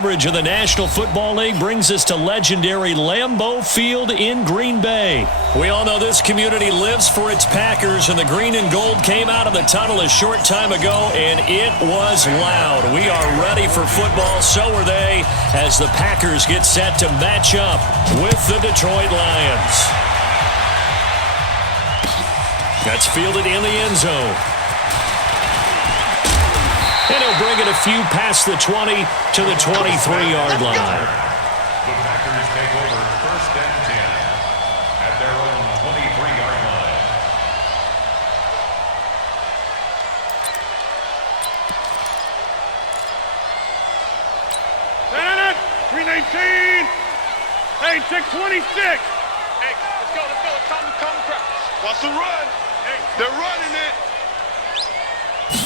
Coverage of the National Football League brings us to legendary Lambeau Field in Green Bay. We all know this community lives for its Packers, and the green and gold came out of the tunnel a short time ago, and it was loud. We are ready for football, so are they, as the Packers get set to match up with the Detroit Lions. That's fielded in the end zone. And he'll bring it a few past the 20 to the 23-yard line. The Packers take over first and 10 at their own 23-yard line. Stand it! 319! Hey, 626! Hey, let's go. Come. Watch the run. Hey, they're running it.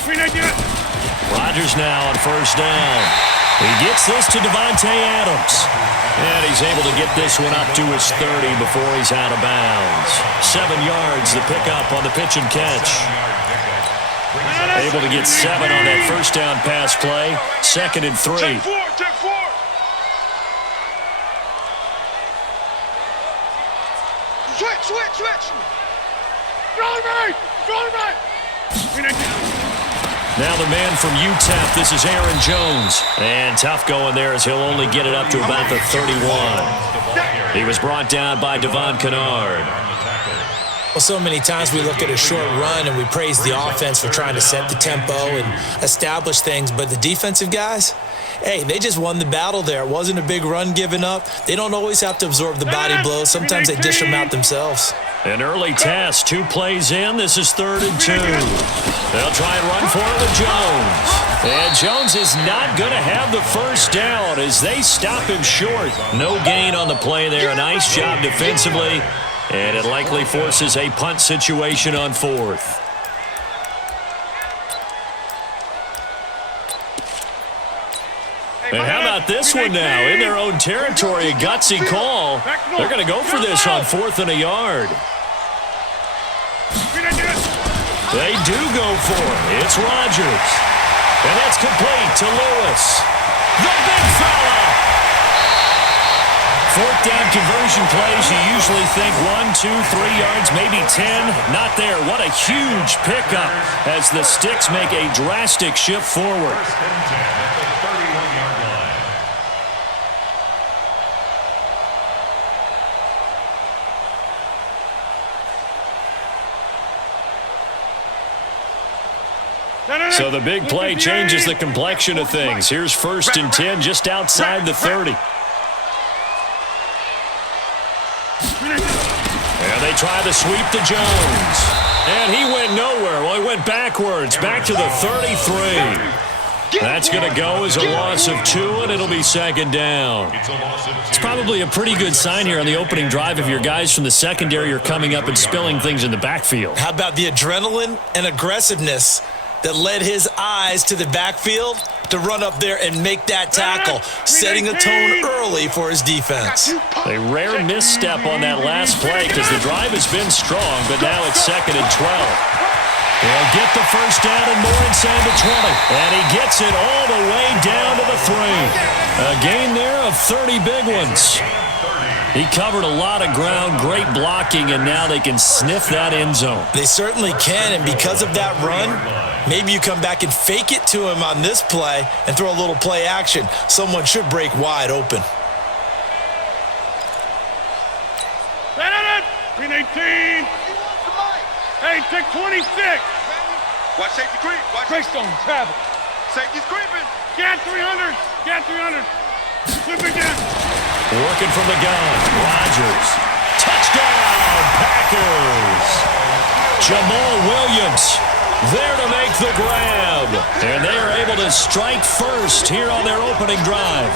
319! Rodgers now on first down. He gets this to Davante Adams. And he's able to get this one up to his 30 before he's out of bounds. 7 yards, the pickup on the pitch and catch. Able to get 7 on that first down pass play. 2nd and 3. Check four. Switch. Going right. 319. Now the man from UTEP, this is Aaron Jones. And tough going there as he'll only get it up to about the 31. He was brought down by Devon Kennard. Well, so many times we look at a short run and we praise the offense for trying to set the tempo and establish things, but the defensive guys, hey, they just won the battle there. It wasn't a big run given up. They don't always have to absorb the body blows. Sometimes they dish them out themselves. An early test, 2 plays in. This is 3rd and 2. They'll try and run for it with Jones. And Jones is not going to have the first down as they stop him short. No gain on the play there. A nice job defensively. And it likely forces a punt situation on 4th. And how about this one now? In their own territory, a gutsy call. They're going to go for this on 4th and a yard. They do go for it. It's Rodgers. And that's complete to Lewis. The big fella. 4th down conversion plays, you usually think 1, 2, 3 yards, maybe 10. Not there. What a huge pickup as the Sticks make a drastic shift forward. First and 10 at the 31-yard line. So the big play changes the complexion of things. Here's 1st and 10 just outside the 30. And they try to sweep to Jones. And he went nowhere. Well, he went backwards, back to the 33. That's going to go as a loss of 2, and it'll be 2nd down. It's probably a pretty good sign here on the opening drive if your guys from the secondary are coming up and spilling things in the backfield. How about the adrenaline and aggressiveness that led his eyes to the backfield to run up there and make that tackle, setting a tone early for his defense. A rare misstep on that last play because the drive has been strong, but now it's 2nd and 12. He'll get the first down and more inside the 20. And he gets it all the way down to the 3. A gain there of 30 big ones. He covered a lot of ground, great blocking, and now they can sniff that end zone. They certainly can, and because of that run, maybe you come back and fake it to him on this play and throw a little play action. Someone should break wide open. 318! Hey, 626! Watch safety creep. Watch Greystone, travel. safety's creeping. Get 300! Flip again! Working from the gun, Rodgers. Touchdown, Packers! Jamal Williams there to make the grab. And they are able to strike first here on their opening drive.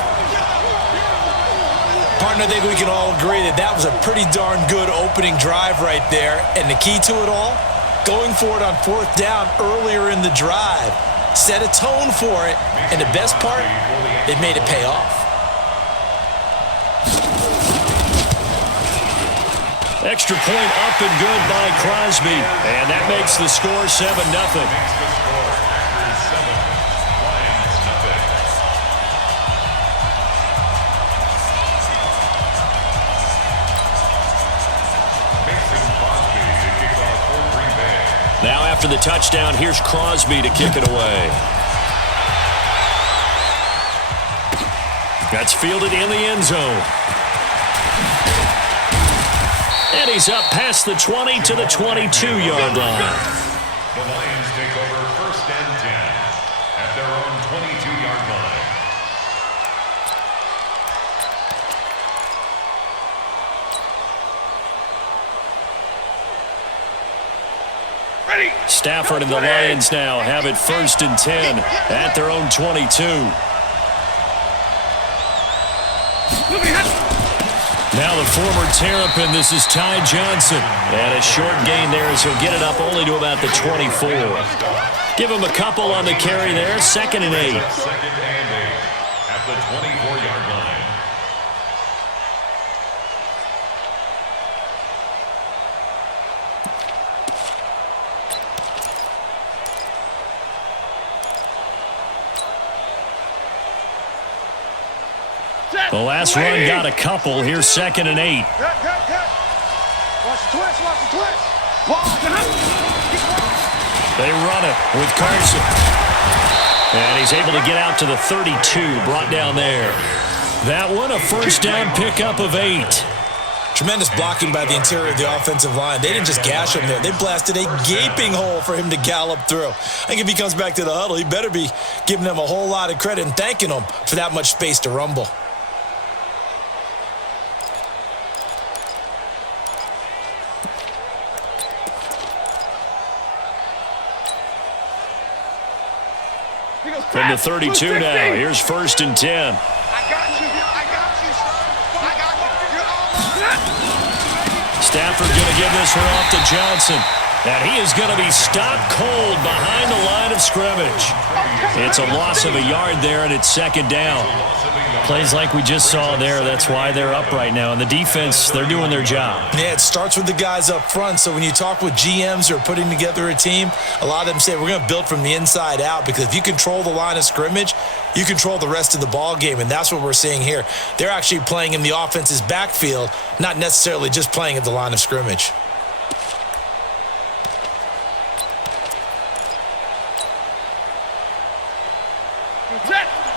Partner, I think we can all agree that was a pretty darn good opening drive right there. And the key to it all, going for it on 4th down earlier in the drive. Set a tone for it, and the best part, it made it pay off. Extra point up and good by Crosby. And that makes the score 7-0. after the touchdown. Here's Crosby to kick it away. That's fielded in the end zone. And he's up past the 20 to the 22-yard line. The Lions take over 1st and 10 at their own 22-yard line. Ready. Stafford and the Lions now have it 1st and 10 at their own 22. Now the former Terrapin, this is Ty Johnson. And a short gain there as he'll get it up only to about the 24. Give him a couple on the carry there. 2nd and 8. 2nd and 8 at the 24-yard line. The last run got a couple. Here's 2nd and 8. Watch the twist, watch the twist. They run it with Carson. And he's able to get out to the 32, brought down there. That one, a 1st down pickup of 8. Tremendous blocking by the interior of the offensive line. They didn't just gash him there. They blasted a gaping hole for him to gallop through. I think if he comes back to the huddle, he better be giving them a whole lot of credit and thanking them for that much space to rumble. From the 32 now, here's 1st and 10. I got you, son. I got you. You're almost. Stafford going to give this one off to Johnson. And he is going to be stopped cold behind the line of scrimmage. It's a loss of a yard there, and it's 2nd down. Plays like we just saw there, that's why they're up right now. And the defense, they're doing their job. Yeah, it starts with the guys up front. So when you talk with GMs who are putting together a team, a lot of them say we're going to build from the inside out, because if you control the line of scrimmage, you control the rest of the ball game, and that's what we're seeing here. They're actually playing in the offense's backfield, not necessarily just playing at the line of scrimmage.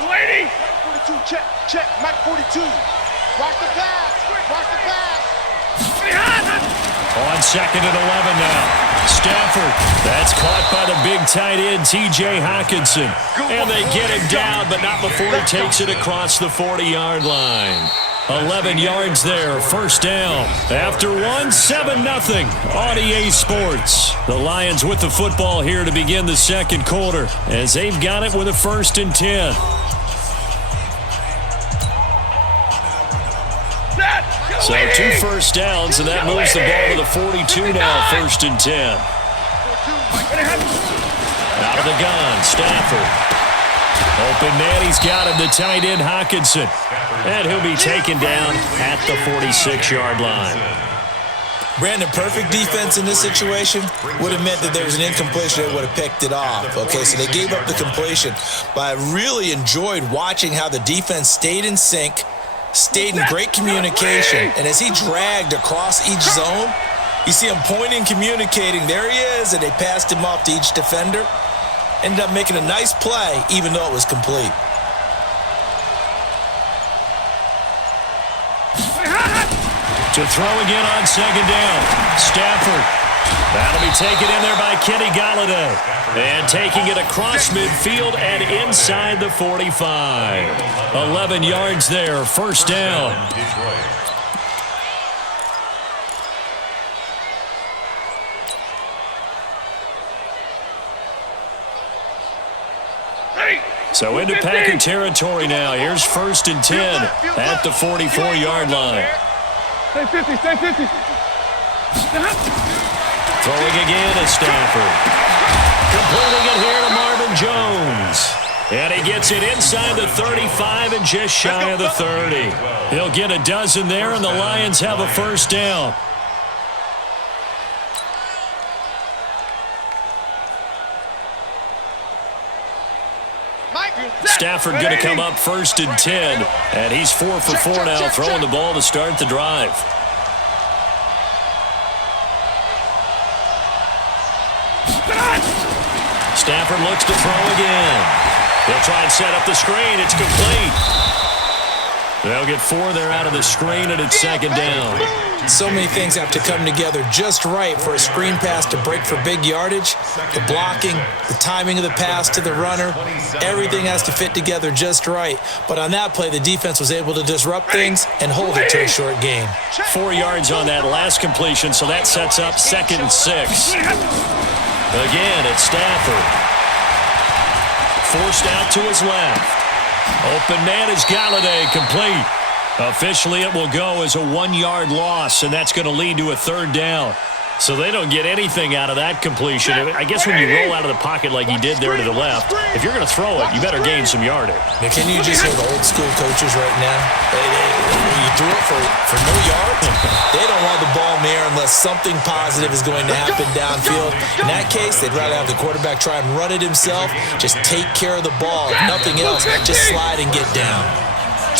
Lady. 42, check, Mike 42. Watch the pass, On 2nd and 11 now. Stafford, that's caught by the big tight end, T.J. Hockenson. And they get him down, but not before he takes it across the 40-yard line. 11 yards there, 1st down. After 7-0 on EA Sports. The Lions with the football here to begin the 2nd quarter, as they've got it with a 1st and 10. So 2 first downs, and that moves the ball to the 42 now, 1st and 10. Out of the gun, Stafford. Open man, he's got him, the tight end, Hockenson. And he'll be taken down at the 46-yard line. Brandon, perfect defense in this situation would have meant that there was an incompletion that would have picked it off. Okay, so they gave up the completion. But I really enjoyed watching how the defense stayed in sync, stayed in great communication, and as he dragged across each zone, you see him pointing, communicating, there he is, and they passed him off to each defender. Ended up making a nice play, even though it was complete. To throw again on 2nd down. Stafford. That'll be taken in there by Kenny Golladay. And taking it across midfield and inside the 45. 11 yards there, 1st down. So into Packer territory now. Here's 1st and 10 at the 44-yard line. Stay 50, stay 50. Throwing again is Stafford. Completing it here to Marvin Jones. And he gets it inside the 35 and just shy of the 30. He'll get a dozen there, and the Lions have a 1st down. Stafford going to come up 1st and 10, and he's 4 for 4 now, throwing the ball to start the drive. Stafford looks to throw again. They'll try and set up the screen. It's complete. They'll get 4 there out of the screen, and it's second down. So many things have to come together just right for a screen pass to break for big yardage. The blocking, the timing of the pass to the runner, everything has to fit together just right. But on that play, the defense was able to disrupt things and hold it to a short gain. 4 yards on that last completion, so that sets up 2nd and 6. Again, it's Stafford. Forced out to his left. Open man is Galladay, complete. Officially, it will go as a 1-yard loss, and that's going to lead to a 3rd down. So they don't get anything out of that completion. I guess when you roll out of the pocket like he did there to the left, if you're going to throw it, you better gain some yardage. Now, can you just hear the old school coaches right now? You threw it for no yards? They don't want the ball in the air unless something positive is going to happen downfield. In that case, they'd rather have the quarterback try and run it himself. Just take care of the ball. If nothing else, just slide and get down.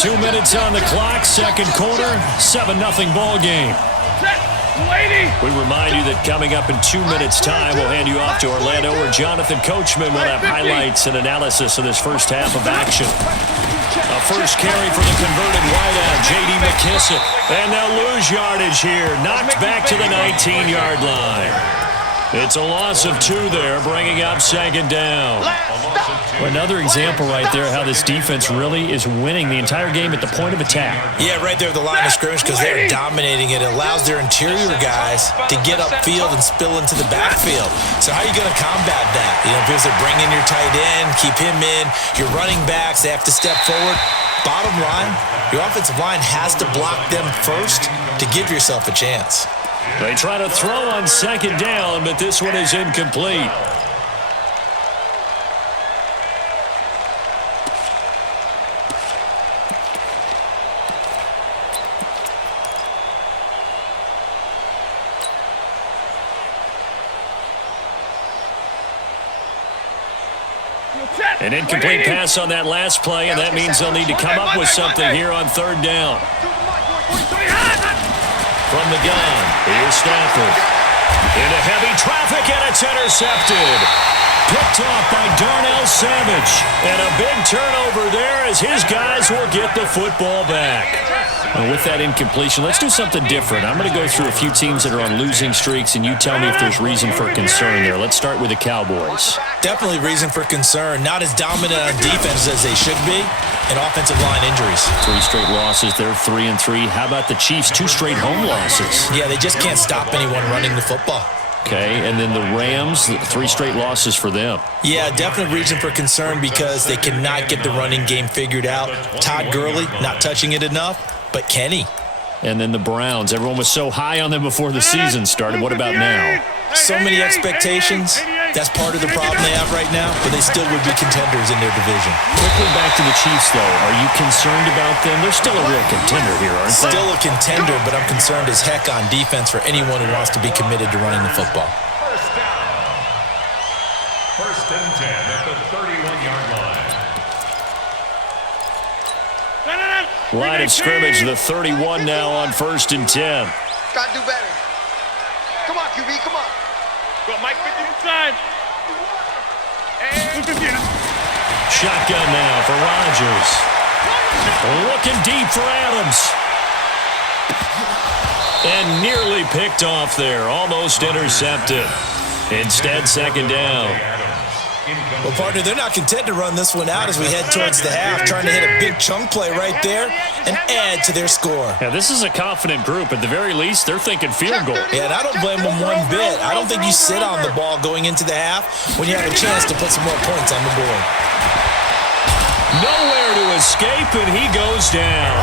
2 minutes on the clock, second quarter, 7-0 ball game. We remind you that coming up in 2 minutes' time, we'll hand you off to Orlando, where Jonathan Coachman will have highlights and analysis of this first half of action. A first carry for the converted wideout, J.D. McKissick. And they'll lose yardage here, knocked back to the 19-yard line. It's a loss of 2 there, bringing up second down. Well, another example right there how this defense really is winning the entire game at the point of attack. Yeah, right there at the line of scrimmage because they're dominating it. It allows their interior guys to get upfield and spill into the backfield. So how are you going to combat that? You know, because they bring in your tight end, keep him in. Your running backs, they have to step forward. Bottom line, your offensive line has to block them first to give yourself a chance. They try to throw on second down, but this one is incomplete. An incomplete pass on that last play, and that means they'll need to come up with something here on 3rd down. From the gun, here's Stafford. Into heavy traffic, and it's intercepted. Picked off by Darnell Savage. And a big turnover there as his guys will get the football back. And with that incompletion, let's do something different. I'm going to go through a few teams that are on losing streaks, and you tell me if there's reason for concern there. Let's start with the Cowboys. Definitely reason for concern. Not as dominant on defense as they should be, and offensive line injuries. 3 straight losses. They're 3-3. How about the Chiefs? 2 straight home losses. Yeah, they just can't stop anyone running the football. Okay, and then the Rams, 3 straight losses for them. Yeah, definite reason for concern because they cannot get the running game figured out. Todd Gurley not touching it enough, but Kenny. And then the Browns. Everyone was so high on them before the season started. What about now? So many expectations. That's part of the problem they have right now, but they still would be contenders in their division. Quickly back to the Chiefs, though. Are you concerned about them? They're still a real contender here, aren't they? Still a contender, but I'm concerned as heck on defense for anyone who wants to be committed to running the football. First down. 1st and 10 at the 31-yard line. Line of scrimmage, the 31 now on 1st and 10. Gotta do better. Come on, QB, come on. Go, Mike, 50 inside. Shotgun now for Rodgers. Looking deep for Adams. And nearly picked off there. Almost intercepted. Instead, second down. Well, partner, they're not content to run this one out as we head towards the half, trying to hit a big chunk play right there and add to their score. Yeah, this is a confident group. At the very least, they're thinking field goal. Yeah, and I don't blame them one bit. I don't think you sit on the ball going into the half when you have a chance to put some more points on the board. Nowhere to escape, and he goes down.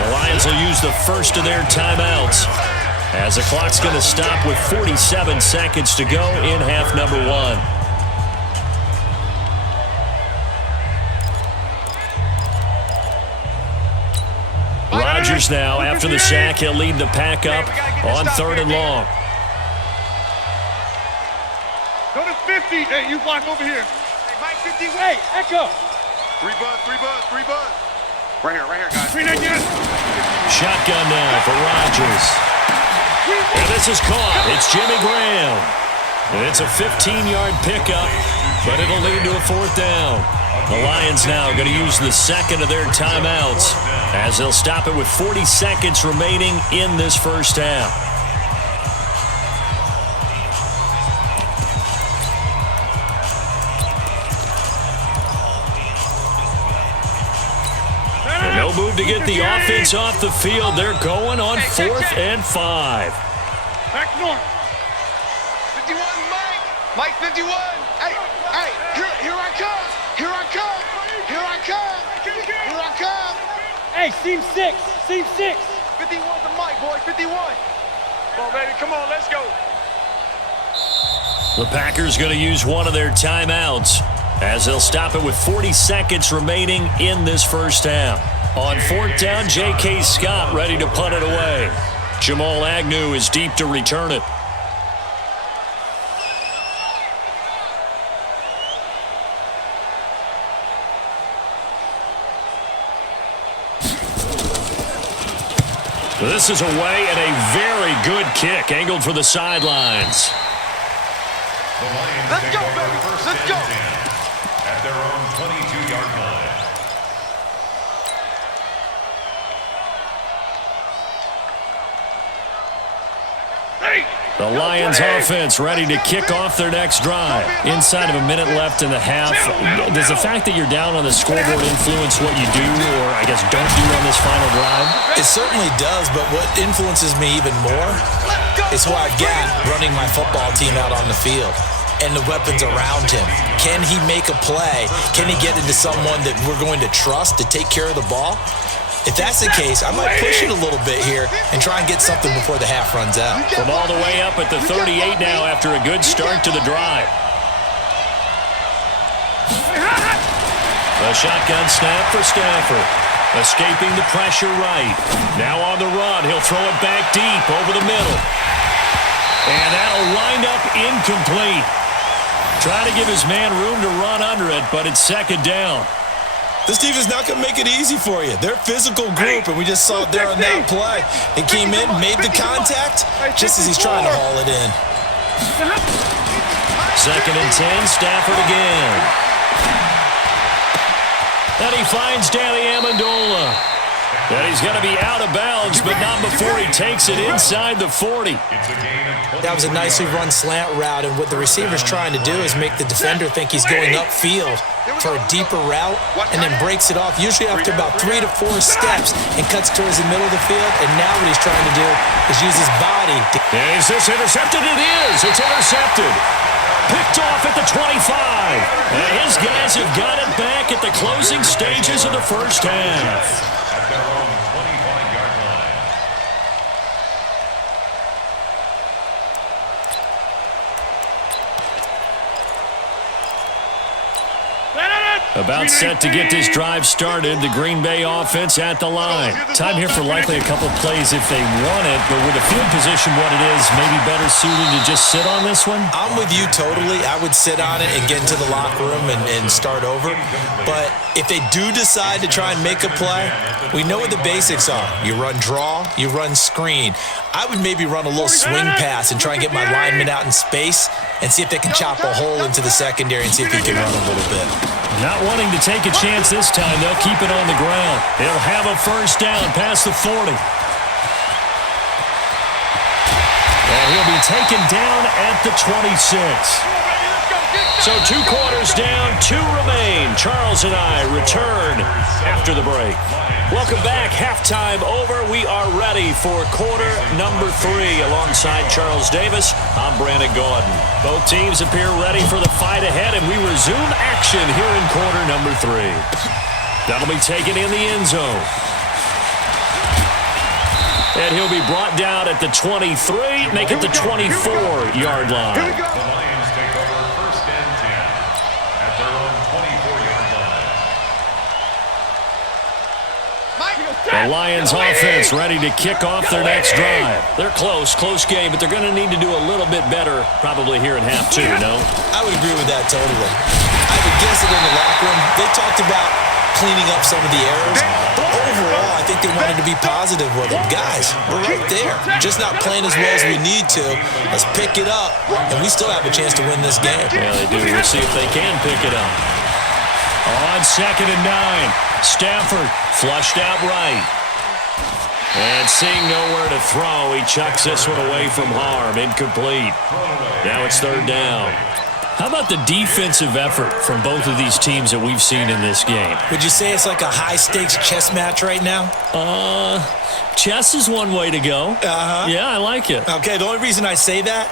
The Lions will use the first of their timeouts as the clock's going to stop with 47 seconds to go in half number 1. Rodgers now, after the sack, he'll lead the pack up on 3rd and long. Go to 50. Hey, you block over here. Hey, Mike, 50. Hey, Echo. 3 bud. Right here, guys. 3 again. Shotgun now for Rodgers. And this is caught. It's Jimmy Graham. It's a 15-yard pickup, but it'll lead to a fourth down. The Lions now going to use the second of their timeouts as they'll stop it with 40 seconds remaining in this first half. And no move to get the offense off the field. They're going on 4th and 5. Back north. 51, Mike 51. Hey, here I come. Here I come. Here I come. Here I come. Hey, seam 6. 51 to Mike, boy. 51. Come on, baby. Come on, let's go. The Packers going to use one of their timeouts as they'll stop it with 40 seconds remaining in this first half. On 4th down, J.K. Scott ready to punt it away. Jamal Agnew is deep to return it. This is away and a very good kick angled for the sidelines. Let's go, baby. Let's go. At their own 22-yard line. The Lions offense ready to kick off their next drive. Inside of a minute left in the half. Does the fact that you're down on the scoreboard influence what you do or, I guess, don't do on this final drive? It certainly does, but what influences me even more is who I've got running my football team out on the field and the weapons around him. Can he make a play? Can he get into someone that we're going to trust to take care of the ball? If that's the case, I might push it a little bit here and try and get something before the half runs out. From all the way up at the 38 now after a good start to the drive. A shotgun snap for Stafford. Escaping the pressure right. Now on the run. He'll throw it back deep over the middle. And that'll wind up incomplete. Trying to give his man room to run under it, but it's second down. This defense is not going to make it easy for you. They're a physical group, and we just saw it there on that play. He came in, made the contact, just as he's trying to haul it in. Second and 10, Stafford again. And he finds Danny Amendola. And he's going to be out of bounds, but not before he takes it inside the 40. That was a nicely run slant route, and what the receiver's trying to do is make the defender think he's going upfield for a deeper route and then breaks it off, usually after about 3 to 4 steps, and cuts towards the middle of the field. And now what he's trying to do is use his body to... Is this intercepted? It is. It's intercepted. Picked off at the 25. And his guys have got it back at the closing stages of the first half. At their own 25-yard line. About set to get this drive started. The Green Bay offense at the line. Time here for likely a couple plays if they want it, but with the field position what it is, maybe better suited to just sit on this one? I'm with you totally. I would sit on it and get into the locker room and start over. But if they do decide to try and make a play, we know what the basics are. You run draw, you run screen. I would maybe run a little swing pass and try and get my lineman out in space and see if they can chop a hole into the secondary and see if he can run a little bit. Not wanting to take a chance this time, they'll keep it on the ground. They'll have a first down past the 40. And he'll be taken down at the 26. So 2 quarters down, 2 remain. Charles and I return after the break. Welcome back. Halftime over. We are ready for quarter number 3. Alongside Charles Davis, I'm Brandon Gaudin. Both teams appear ready for the fight ahead, and we resume action here in quarter number 3. That'll be taken in the end zone. And he'll be brought down at the 23, make it the 24-yard line. The Lions take over first and 10 at their own 24-yard line. The Lions offense ready to kick off their next drive. They're close game, but they're going to need to do a little bit better probably here in half 2, no? I would agree with that totally. I would guess it in the locker room. They talked about cleaning up some of the errors, but overall, I think they wanted to be positive with him. Guys, we're right there. Just not playing as well as we need to. Let's pick it up, and we still have a chance to win this game. Yeah, they do. We'll see if they can pick it up. On 2nd and 9, Stafford flushed out right. And seeing nowhere to throw, he chucks this one away from harm. Incomplete. Now it's 3rd down. How about the defensive effort from both of these teams that we've seen in this game? Would you say it's like a high-stakes chess match right now? Chess is one way to go. Yeah, I like it. Okay, the only reason I say that,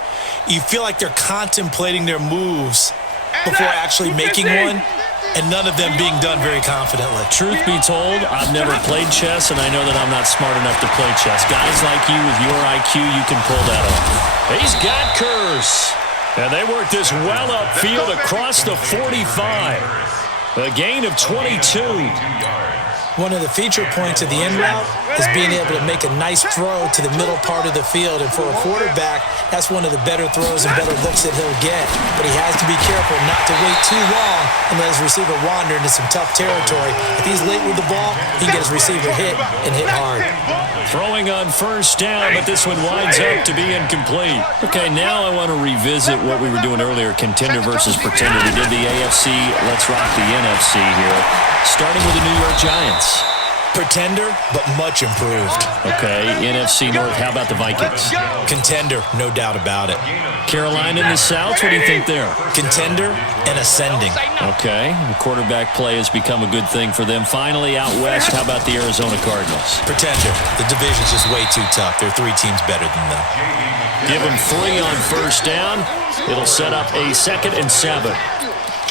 you feel like they're contemplating their moves before actually making one, and none of them being done very confidently. Truth be told, I've never played chess, and I know that I'm not smart enough to play chess. Guys like you with your IQ, you can pull that off. He's got Curse. And they work this well upfield across the 45. A gain of 22. One of the feature points of the end route is being able to make a nice throw to the middle part of the field. And for a quarterback, that's one of the better throws and better looks that he'll get. But he has to be careful not to wait too long and let his receiver wander into some tough territory. If he's late with the ball, he can get his receiver hit and hit hard. Throwing on 1st down, but this one winds up to be incomplete. Okay, now I want to revisit what we were doing earlier, contender versus pretender. We did the AFC, let's rock the NFC here. Starting with the New York Giants. Pretender, but much improved. Okay, NFC North, how about the Vikings? Contender, no doubt about it. Carolina in the South, what do you think there? Contender and ascending. Okay, the quarterback play has become a good thing for them. Finally, out west, how about the Arizona Cardinals? Pretender. The division's just way too tough. There are 3 teams better than them. Give them 3 on 1st down. It'll set up a 2nd and 7.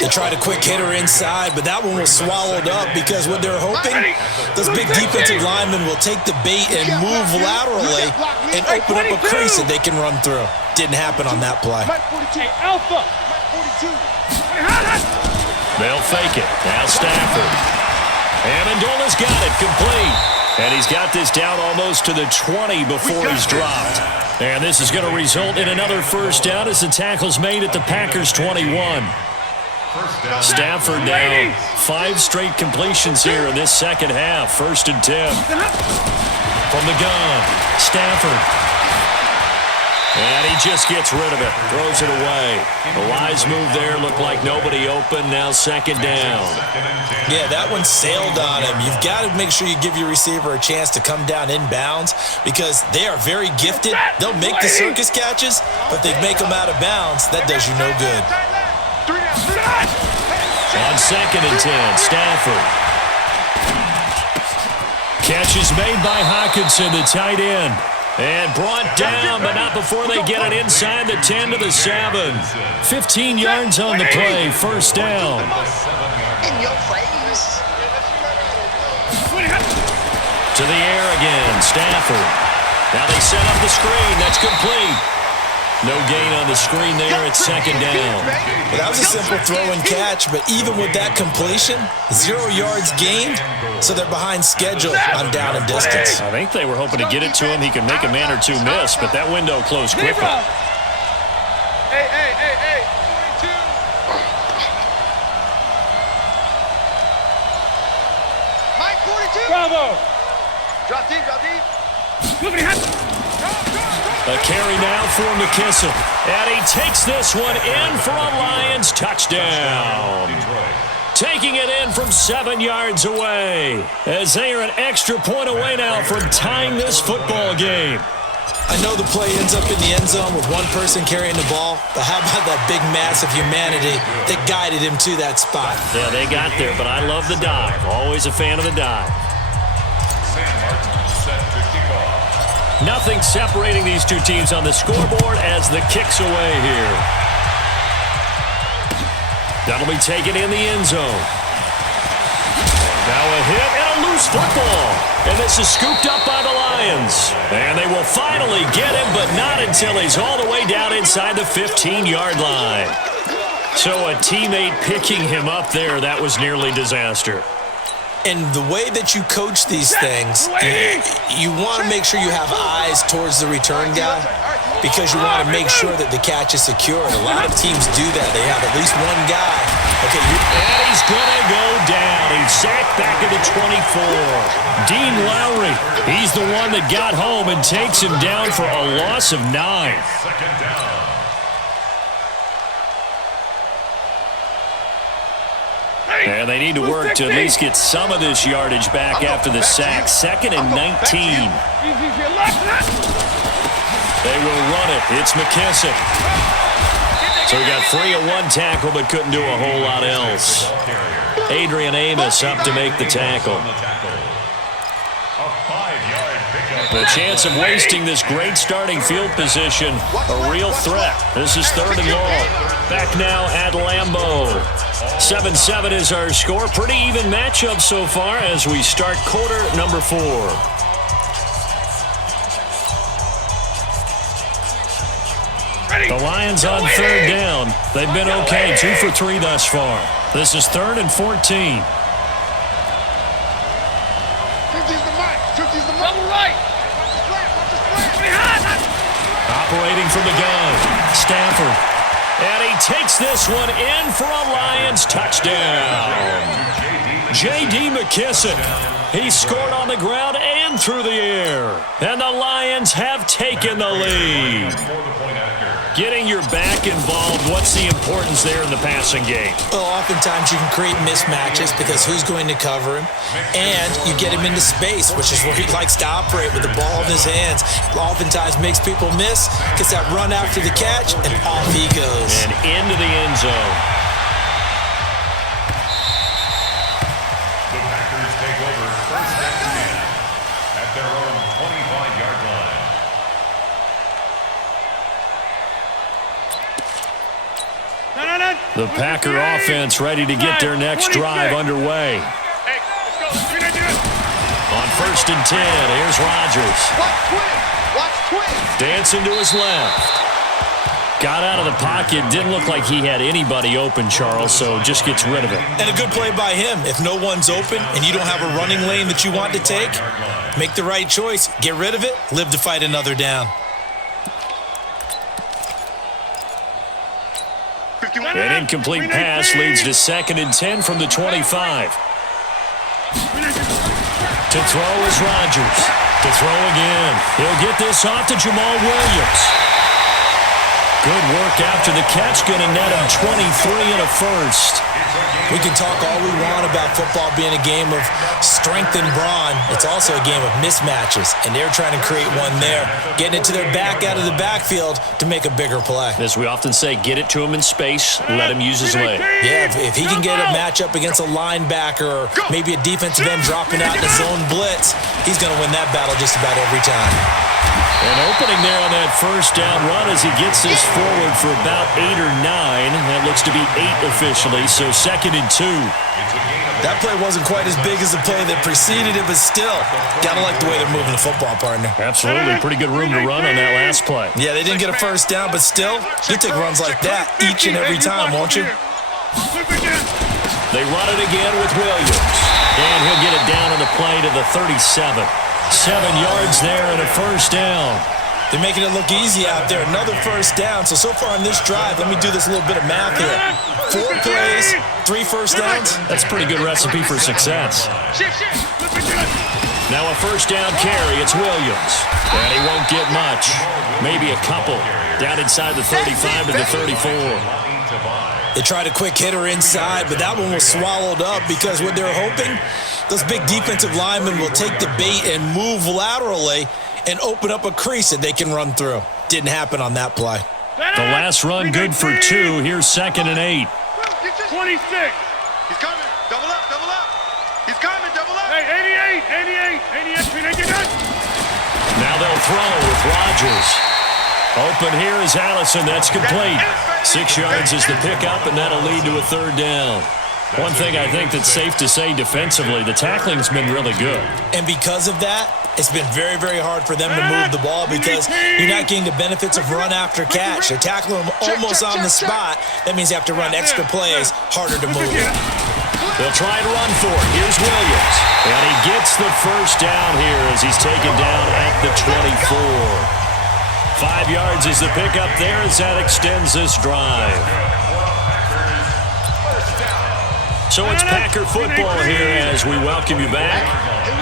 They tried a quick hitter inside, but that one was swallowed up because what they're hoping, those big defensive linemen will take the bait and move laterally and open up a crease that they can run through. Didn't happen on that play. They'll fake it. Now Stafford. Amendola's got it complete. And he's got this down almost to the 20 before he's dropped. And this is going to result in another 1st down as the tackle's made at the Packers' 21. Stafford now 5 straight completions here in this 2nd half. 1st and 10. From the gun, Stafford. And he just gets rid of it. Throws it away. The wise move there. Looked like nobody open. Now 2nd down. Yeah, that one sailed on him. You've got to make sure you give your receiver a chance to come down inbounds because they are very gifted. They'll make the circus catches, but they make them out of bounds. That does you no good. On 2nd and 10, Stafford. Catch is made by Hawkinson, the tight end. And brought down, but not before they get it inside the 10 to the 7. 15 yards on the play, 1st down. In your face. To the air again, Stafford. Now they set up the screen, that's complete. No gain on the screen there. It's 2nd down. Well, that was a simple throw and catch, but even with that completion, 0 yards gained, so they're behind schedule on down and distance. I think they were hoping to get it to him. He could make a man or 2 miss, but that window closed quickly. Hey. Mike 42. Bravo. Drop deep. A carry now for McKissick. And he takes this one in for a Lions touchdown. Taking it in from 7 yards away. As they are an extra point away now from tying this football game. I know the play ends up in the end zone with one person carrying the ball, but how about that big mass of humanity that guided him to that spot? Yeah, they got there, but I love the dive. Always a fan of the dive. Nothing separating these 2 teams on the scoreboard as the kick's away here. That'll be taken in the end zone. Now a hit and a loose football. And this is scooped up by the Lions. And they will finally get him, but not until he's all the way down inside the 15-yard line. So a teammate picking him up there, that was nearly disaster. And the way that you coach these things, you want to make sure you have eyes towards the return guy because you want to make sure that the catch is secured. A lot of teams do that. They have at least one guy. Okay, and he's going to go down. He's sacked back at the 24. Dean Lowry, he's the one that got home and takes him down for a loss of 9. Second down. And they need to work to at least get some of this yardage back after the sack. 2nd and 19. They will run it. It's McKissick. So he got free of one tackle but couldn't do a whole lot else. Adrian Amos up to make the tackle. The chance of wasting this great starting field position, a real threat. This is 3rd and long. Back now at Lambeau. 7-7 is our score. Pretty even matchup so far as we start quarter number 4. The Lions on 3rd down. They've been okay, 2 for 3 thus far. This is 3rd and 14. 50's the mic. 50's the mic. Right. Operating from the gun, Stafford. And he takes this one in for a Lions touchdown. J.D. McKissick. He scored on the ground and through the air. And the Lions have taken the lead. Getting your back involved, what's the importance there in the passing game? Well, oftentimes you can create mismatches because who's going to cover him? And you get him into space, which is where he likes to operate with the ball in his hands. Oftentimes makes people miss, gets that run after the catch, and off he goes. And into the end zone. The Packers take over 1st and 10 at their own 25-yard line. The Packer offense ready to get their next drive underway. On 1st and 10, here's Rodgers. Dancing to his left. Got out of the pocket. Didn't look like he had anybody open, Charles, so just gets rid of it. And a good play by him. If no one's open and you don't have a running lane that you want to take, make the right choice. Get rid of it. Live to fight another down. An incomplete pass leads to 2nd and 10 from the 25. To throw is Rodgers. To throw again. He'll get this off to Jamal Williams. Good work after the catch. Going to net him 23 and a first. We can talk all we want about football being a game of strength and brawn. It's also a game of mismatches, and they're trying to create one there, getting it to their back out of the backfield to make a bigger play. As we often say, get it to him in space, let him use his leg. Yeah, if he can get a matchup against a linebacker or maybe a defensive end dropping out in a zone blitz, he's going to win that battle just about every time. An opening there on that 1st down run as he gets this forward for about 8 or 9. That looks to be 8 officially, so 2nd and 2. That play wasn't quite as big as the play that preceded it, but still, gotta like the way they're moving the football, partner. Absolutely, pretty good room to run on that last play. Yeah, they didn't get a 1st down, but still, you'll take runs like that each and every time, won't you? They run it again with Williams. And he'll get it down on the play to the 37. 7 yards there and a 1st down. They're making it look easy out there. Another 1st down. So far on this drive, let me do this little bit of math here. 4 plays, 3 1st downs. That's a pretty good recipe for success. Now a 1st down carry. It's Williams. And he won't get much. Maybe a couple. Down inside the 35 to the 34. They tried a quick hitter inside, but that one was swallowed up because what they're hoping, those big defensive linemen will take the bait and move laterally and open up a crease that they can run through. Didn't happen on that play. The last run good for 2. Here's 2nd and 8. 26. He's coming. Double up, double up. He's coming, double up. Hey, 88. Now they'll throw with Rodgers. Open here is Allison. That's complete. 6 yards is the pickup, and that'll lead to a 3rd down. One thing I think that's safe to say defensively, the tackling's been really good. And because of that, it's been very, very hard for them to move the ball because you're not getting the benefits of run after catch. They're tackling them almost on the spot. That means you have to run extra plays, harder to move. They'll try and run for it. Here's Williams. And he gets the first down here as he's taken down at the 24. 5 yards is the pickup there as that extends this drive. So it's Packer football here as we welcome you back.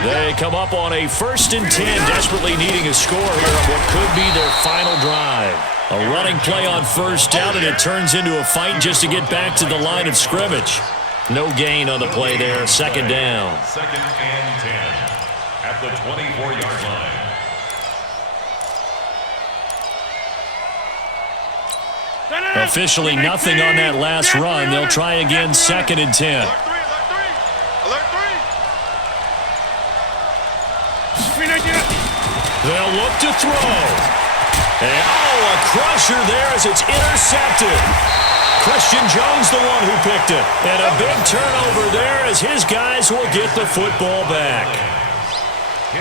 They come up on a 1st and 10, desperately needing a score here on what could be their final drive. A running play on 1st down, and it turns into a fight just to get back to the line of scrimmage. No gain on the play there, 2nd down. 2nd and 10 at the 24-yard line. Officially nothing on that last run. They'll try again, 2nd and 10. Alert 3. They'll look to throw. And, a crusher there as it's intercepted. Christian Jones the one who picked it. And a big turnover there as his guys will get the football back.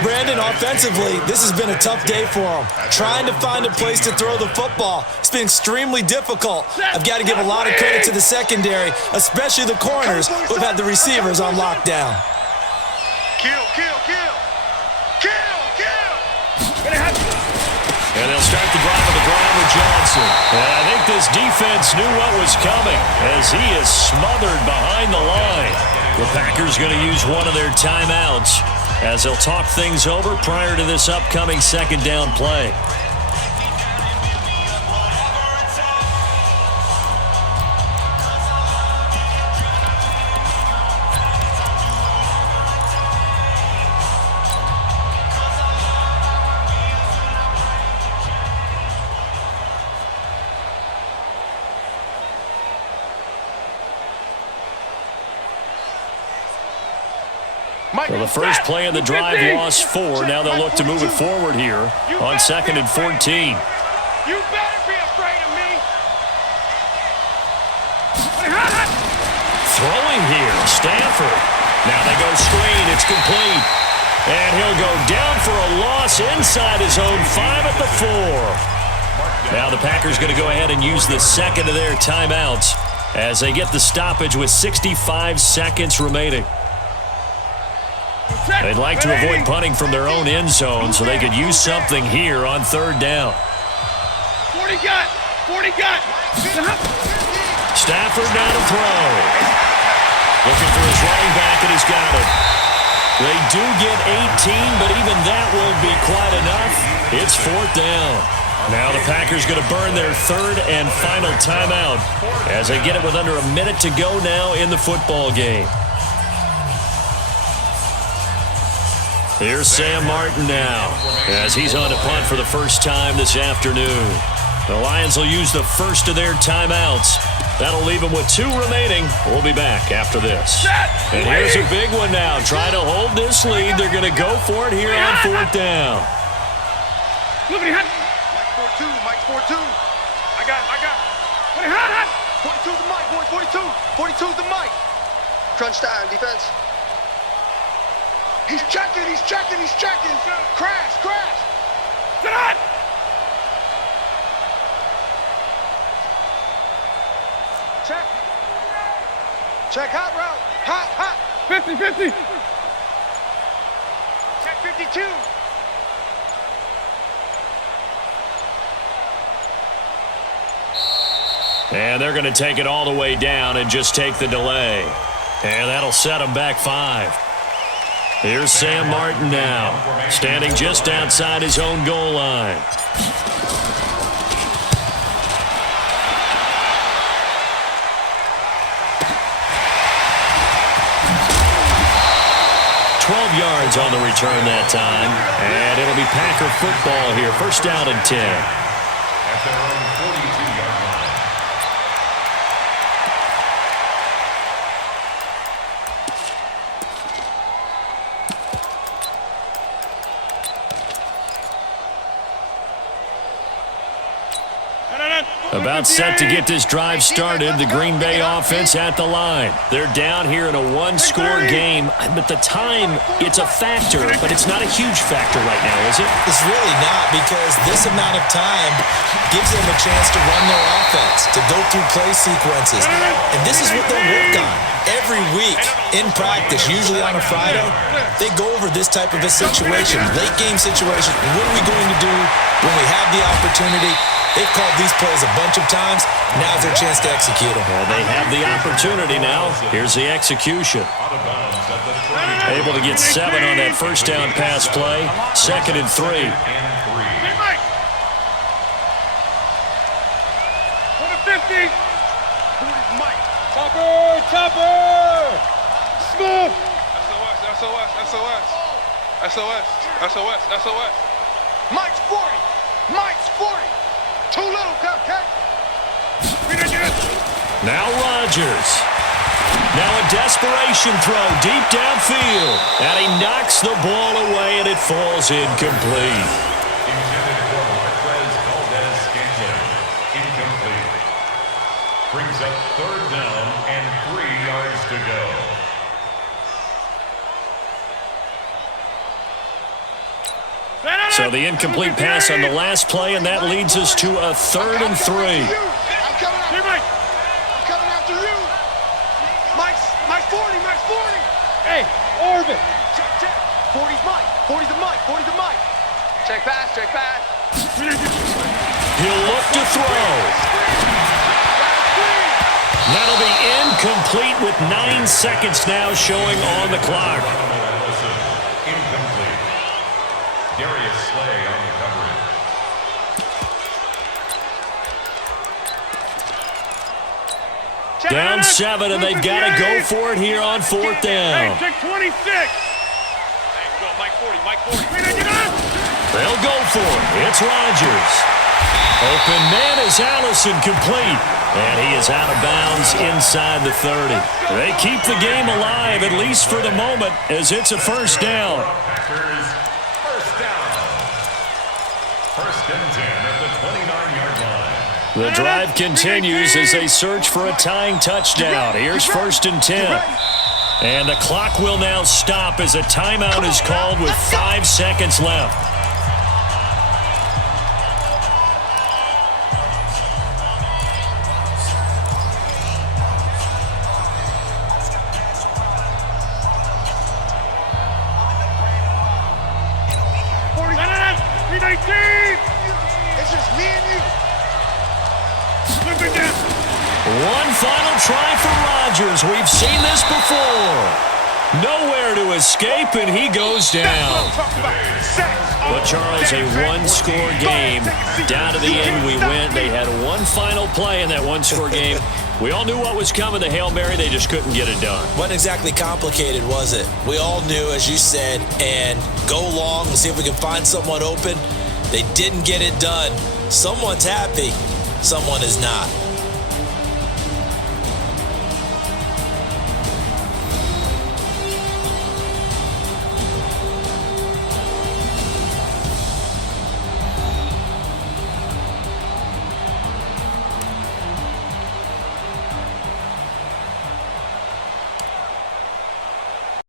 Brandon, offensively, this has been a tough day for him. Trying to find a place to throw the football. It's been extremely difficult. I've got to give a lot of credit to the secondary, especially the corners who've had the receivers on lockdown. Kill. And they'll start the drive with the driver, Johnson. And I think this defense knew what was coming as he is smothered behind the line. The Packers going to use one of their timeouts as they'll talk things over prior to this upcoming 2nd down play. Well, the first play of the drive lost 4. Now they'll look to move it forward here on 2nd and 14. You better be afraid of me. Throwing here, Stafford. Now they go screen. It's complete. And he'll go down for a loss inside his own 5 at the 4. Now the Packers going to go ahead and use the 2nd of their timeouts as they get the stoppage with 65 seconds remaining. They'd like to avoid punting from their own end zone so they could use something here on 3rd down. 40 got. Stafford now to throw. Looking for his running back, and he's got it. They do get 18, but even that won't be quite enough. It's 4th down. Now the Packers going to burn their 3rd and final timeout as they get it with under a minute to go now in the football game. Here's Sam Martin now as he's on to punt for the first time this afternoon. The Lions will use the first of their timeouts. That'll leave them with 2 remaining. We'll be back after this. And here's a big one now. Trying to hold this lead. They're going to go for it here on 4th down. Mike 4-2. I got it. 42 the Mike, boy. 42 the Mike. Crunch time, defense. He's checking. Crash. Get on! Check hot route. Hot. 50. Check 52. And they're going to take it all the way down and just take the delay. And that'll set them back 5. Here's Sam Martin now, standing just outside his own goal line. 12 yards on the return that time. And it'll be Packer football here. 1st down and 10. At their own 42-yard line. About set to get this drive started. The Green Bay offense at the line. They're down here in a 1-score game. But the time, it's a factor, but it's not a huge factor right now, is it? It's really not, because this amount of time gives them a chance to run their offense, to go through play sequences. And this is what they'll work on every week in practice, usually on a Friday, they go over this type of a situation, late game situation. What are we going to do when we have the opportunity? They've called these plays a bunch of times. Now's their chance to execute them. Well, they have the opportunity now. Here's the execution. Able to get 7 on that first down pass play. 2nd and 3. Hey, Mike. 150. Mike. Chopper. Smooth. SOS. Mike's 40. Mike's 40. Too little, cupcake. Now Rodgers. Now a desperation throw deep downfield. And he knocks the ball away, and it falls incomplete. Intended for Marquez Valdez-Scantling. Incomplete. Brings up 3rd down and 3 yards to go. So the incomplete pass on the last play, and that leads us to a 3rd and 3. I'm coming after you. Mike's 40. Hey, Orbit. Check. 40's Mike. 40's the Mike. Check pass. He'll look to throw. That'll be incomplete with 9 seconds now showing on the clock. Incomplete. Darius Slay on the coverage. Down 7, and they've got to go for it here on 4th down. Hey, check 26. Hey, go, Mike 40. They'll go for it. It's Rodgers. Open man is Allison, complete. And he is out of bounds inside the 30. They keep the game alive, at least for the moment, as it's a 1st down. Packers, 1st down. 1st and 10 at the 29-yard line. The drive continues as they search for a tying touchdown. Here's 1st and 10. And the clock will now stop as a timeout is called with 5 seconds left. It's just me and you. One final try for Rodgers. We've seen this before. Nowhere to escape, and he goes down. But, Charles, a one-score game. Down to the end we went. They had one final play in that one-score game. We all knew what was coming, the Hail Mary. They just couldn't get it done. Wasn't exactly complicated, was it? We all knew, as you said, and go long and see if we can find someone open. They didn't get it done. Someone's happy. Someone is not.